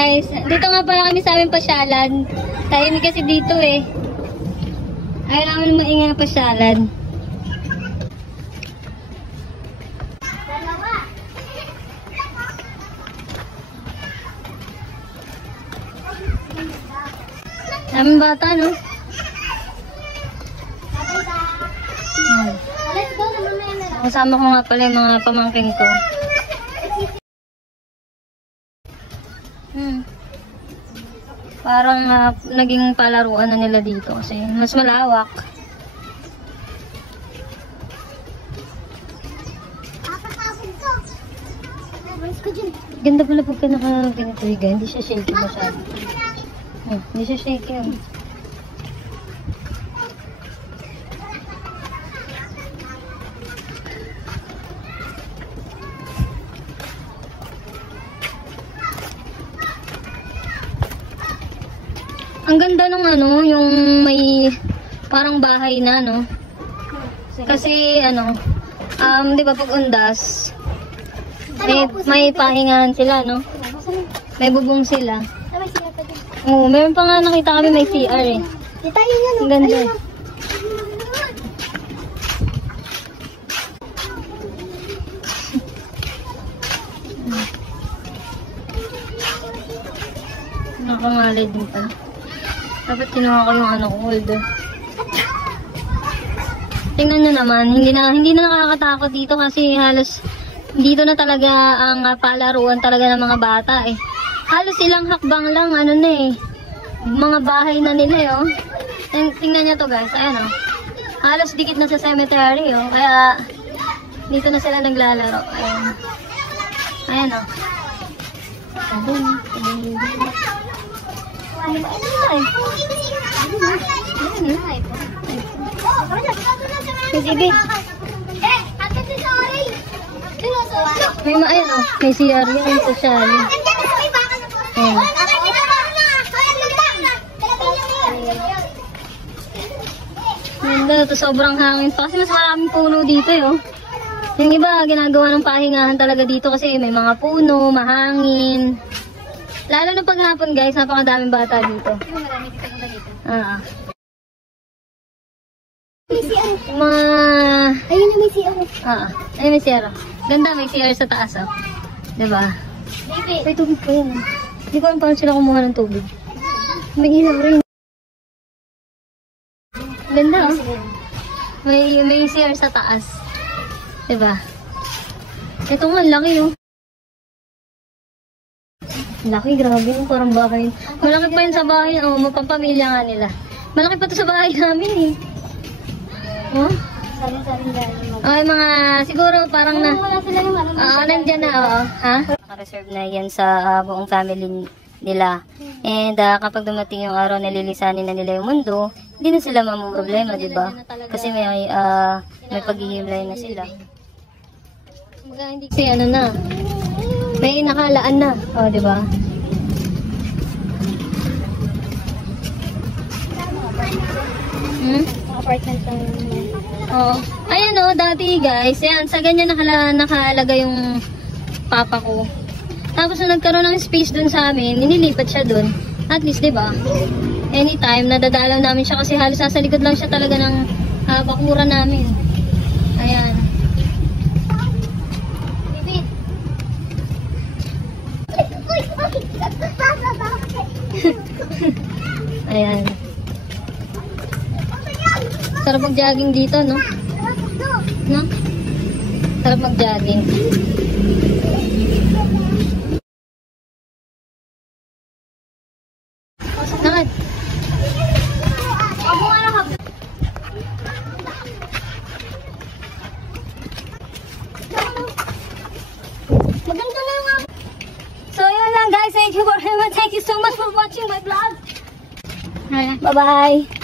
guys. Dito nga pala kami sa aming pasyalan. Tahimik kasi dito eh. Ayaw naman maingay na pasyalan. Daming bata, no? Kasama ko nga pala yung mga pamangkin ko. Parang naging palaruan na nila dito kasi mas malawak. Ganda pala pagka naka-ganito. Hindi siya shaky masyado. Hindi siya shaky. Ang ganda ng ano, yung may parang bahay na, no? Kasi ano, di ba pag undas, may pahingahan sila, no? May bubong sila. Oo, meron pa nga nakita kami may CR eh. Ang ganda. Nakamalay din pala. Dapat kinuha ko yung ano, holder. Tingnan nyo naman, hindi na nakakatakot dito kasi halos dito na talaga ang palaruan talaga ng mga bata eh. Halos ilang hakbang lang, ano na eh. Mga bahay na nila eh, oh. Tingnan nyo to guys, ayan oh. Halos dikit na sa cemetery oh. Kaya dito na sila naglalaro. Ayan. Ayan oh. May ayan oh, may CR yan, social. Ayan. Ganda, ito sobrang hangin pa kasi mas maraming puno dito eh oh. Yung iba ginagawa ng pahingahan talaga dito kasi may mga puno, mahangin. Lalo na paghapon guys, napakadaming bata dito. Marami dito dito. Mga... Ayun na may CR. Ayun may CR. Ganda, may CR sa taas oh. Diba? May tubig pa yan. Hindi ko alam paano sila kumuha ng tubig. May ilaw rin. Ganda oh. May CR sa taas. Diba? Ito nga, laki oh. Laki, grabe yung parang bahay. Malaki pa yun sa bahay, oh, mapapamilya nga nila. Malaki pa to sa bahay namin eh. Oh? Okay, mga, siguro parang na, nandyan na, oh. Ha? Naka-reserve na yan sa buong family nila. And kapag dumating yung araw na lilisanin na nila yung mundo, hindi na sila mamumroblema, diba? Kasi may paghihimlay na sila. Kasi ano na, may nakalaan na. O, diba? Apartment lang. Oo. Ayan o, dati guys, yan, sa ganyan nakalaga yung papa ko. Tapos nung nagkaroon ng space dun sa amin, nililipat siya dun. At least, diba? Anytime, nadadalaw namin siya kasi halos nasa likod lang siya talaga ng bakuran namin. Ayan. Ayan. Sarap mag-jogging dito, no? No? Sarap mag-jogging. Nakad. Maganda na nga. So, yun lang guys. Thank you so much for watching my vlog. Bye-bye.